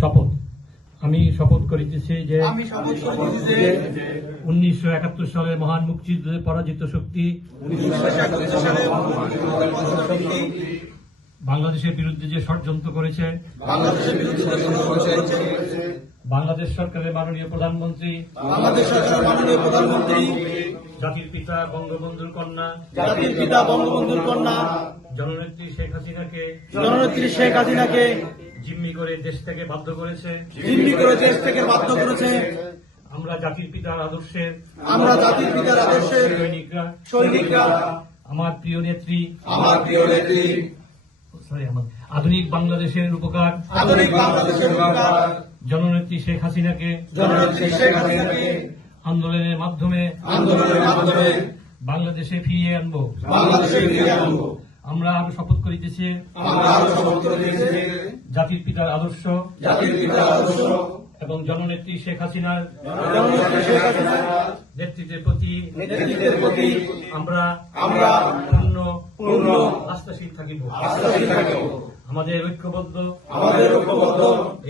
শপথ। আমি শপথ করিতেছি যে 1971 সালে মহান মুক্তিযুদ্ধে পরাজিত শক্তি বাংলাদেশের বিরুদ্ধে যে ষড়যন্ত্র করেছে, বাংলাদেশ সরকারের মাননীয় প্রধানমন্ত্রী, জাতির পিতা বঙ্গবন্ধুর কন্যা জননেত্রী শেখ হাসিনাকে জিম্মি করে দেশ থেকে বাধ্য করেছে। আমরা জাতির পিতার আদর্শের সৈনিকরা আমার প্রিয় নেত্রী আধুনিক বাংলাদেশের উপকার জননেত্রী শেখ হাসিনাকে আন্দোলনের মাধ্যমে বাংলাদেশে ফিরিয়ে আনবো। আমরা আরো শপথ করিতেছি জাতির পিতার আদর্শ এবং জননেত্রী শেখ হাসিনার নেতৃত্বের প্রতি আমরা পূর্ণ আস্থাশীল থাকিব। আমাদের ঐক্যবদ্ধ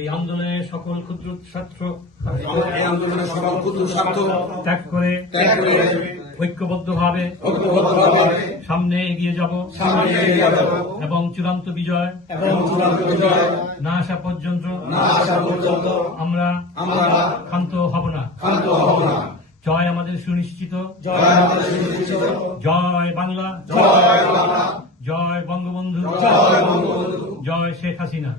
এই আন্দোলনের সকল ক্ষুদ্র স্বার্থ ত্যাগ করে ঐক্যবদ্ধভাবে সামনে এগিয়ে যাব এবং চূড়ান্ত বিজয় না আসা পর্যন্ত আমরা ক্ষান্ত হব না। জয় আমাদের সুনিশ্চিত। জয় বাংলা, জয় বঙ্গবন্ধু, জয় শেখ হাসিনা।